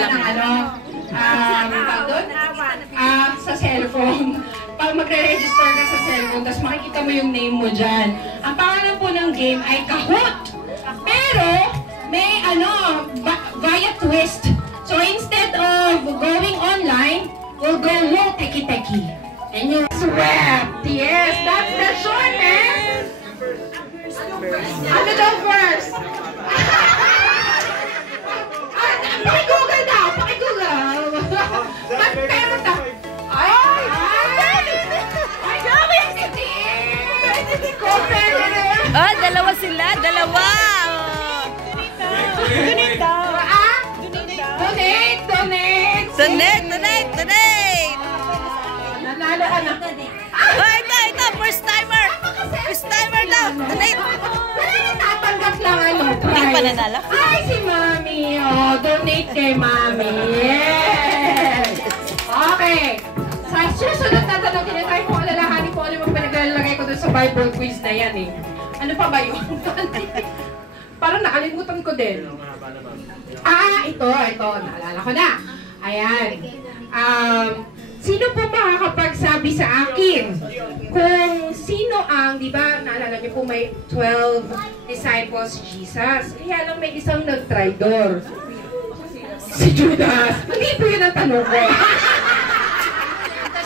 siya ng sa cellphone. Pag magre-register ka sa cellphone, tapos makikita mo yung name mo dyan. Ang pangalan po ng game ay Kahoot! Pero, may via twist. So instead of going online, we'll go teki-teki. And you swept. Yes, that's the shortest. Ano daw first? Paki-google daw, paki-google. Pero oh, dalawa sila, dalawa. Donate. Nanalo ka na. Oh, ito, first timer. First timer daw, donate. Tatanggap lang Hindi pa nanalo. Ay, si Mami. Oh, donate kay Mami. Yes. Okay. Sa susunod na tanong, tinatry ko alalahanin ko ano yung pinaglalagay ko dun sa Bible quiz na yan eh. Ano pa ba yun? Parang nakalimutan ko din. Ito. Naalala ko na. Ayan. Sino po makakapagsabi sa akin kung sino ang, di ba, naalala niyo po may 12 disciples Jesus. Kaya lang may isang nag-traidor. Si Judas. Hindi po yun ang tanong ko.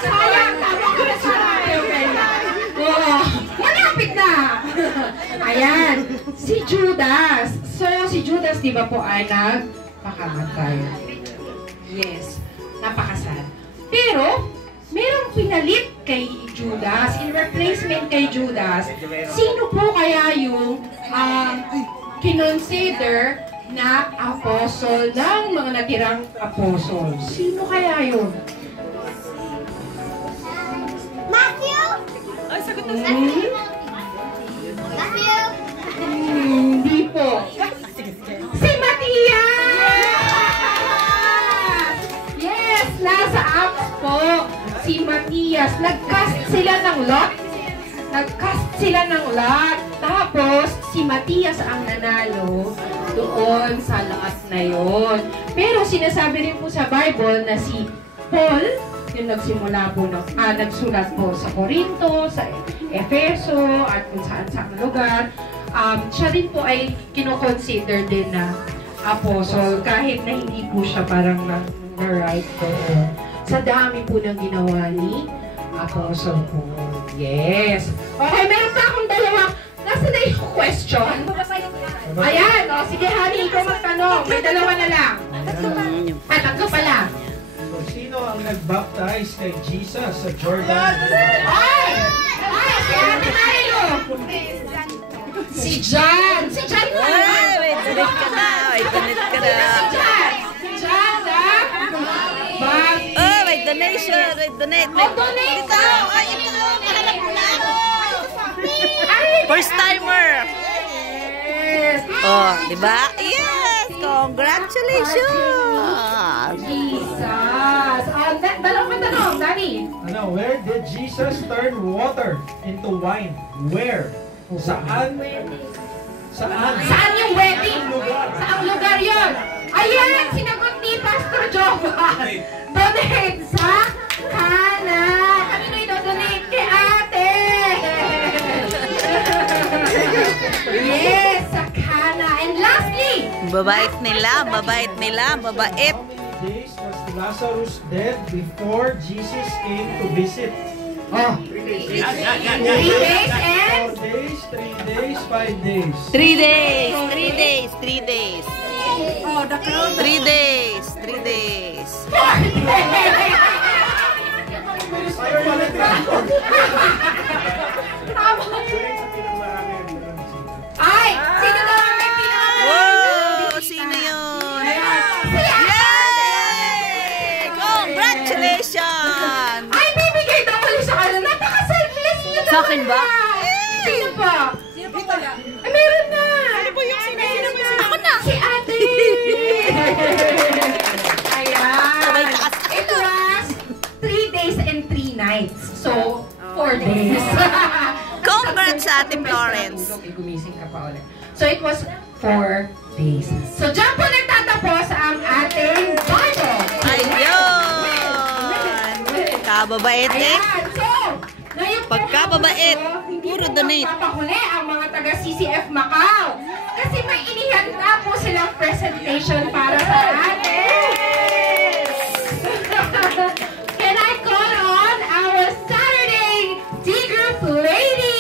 Sayang, tama ko na siya. Oo. Malapit na. Ayan. Si Judas. So, si Judas, di ba po, ay nagpakamatay. Yes. Napakasad. Pero, merong pinalit kay Judas, in replacement kay Judas. Sino po kaya yung kinonsider na apostle ng mga natirang apostle? Sino kaya yun? Matthew? Ay, sagot na Matthew. Hindi po. Si Matias! Yes! Nasa Acts po. Si Matias. Nag-cast sila ng lot. Tapos, si Matias ang nanalo doon sa lot na yon. Pero sinasabi rin po sa Bible na si Paul, yung nagsimula po nagsulat po sa Corinto, sa Efeso, at kung saan-saan lugar, siya rin po ay kinoconsider din na apostle, kahit na hindi po siya parang na-right po. Sa dami po ng ginawa ni apostle po. Yes. Okay, meron pa akong dalawang, nasa na yung question? Ayan, sige honey, ikaw magtanong. May dalawa na lang. Tatlo pala. Sino ang nag-baptize kay Jesus sa Jordan? Ay! Si Ate Marilo! Si John! Si John na! Ay, wait, donate ka na. Si John na! Oh, may donation. Donate. Donate Ito. Ay, ito. Mahanap ko na ako. First timer. Yes! Oh, di ba? Yes! Congratulations! Jesus! Dalawang tanong, Danny. Where did Jesus turn water into wine? Where? Saan? Saan yung wedding? Saang lugar yun? Ayan! Sinagot ni Pastor Jovan. Donate sa Cana. Kanino i-donate? Kay ate! Yes! Sa Cana. And lastly, Babait nila. Days was Lazarus dead before Jesus came to visit? 3 days and 4 days, 3 days, 5 days. 3 days. 3 days. oh, the crowd. 3 days. 3 days. Ay! Sino daw ang may pinakamarami? Wow! Sino yun? Yay! Congratulations! Ay, bibigay daw ulit sa kanila. Napaka-selfless nyo naman. Sa akin ba? Sino pa? Ay, meron na. Ano po yung sino? Ako na! Si ate! Ayan. It was 3 days and 3 nights. So, 4 days. Congrats sa Ate Florence. Gumising ka pa ulit. So, it was 4 days. So, dyan po nagtatapos ang ating Pagkababait eh. Ayan, so, ngayon po, Pagkababait, hindi puro po donate. magpapahuli ang mga taga CCF Macau. Kasi may inihanda po silang presentation para sa atin. Can I call on our Saturday D Group ladies?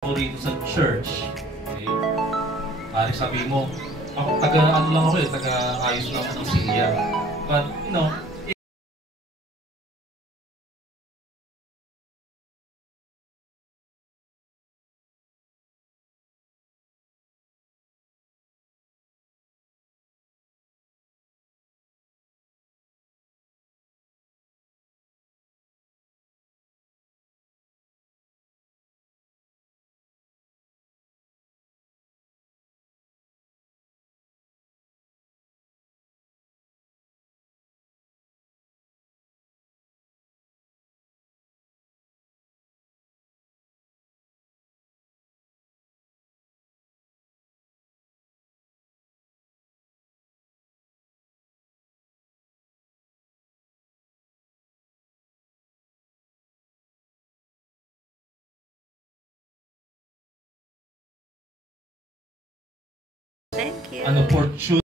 ako rito sa church, okay, parang sabi mo, taga-ano lang ako taga-ayos lang ako ng silya. But, you know, Thank you. fortune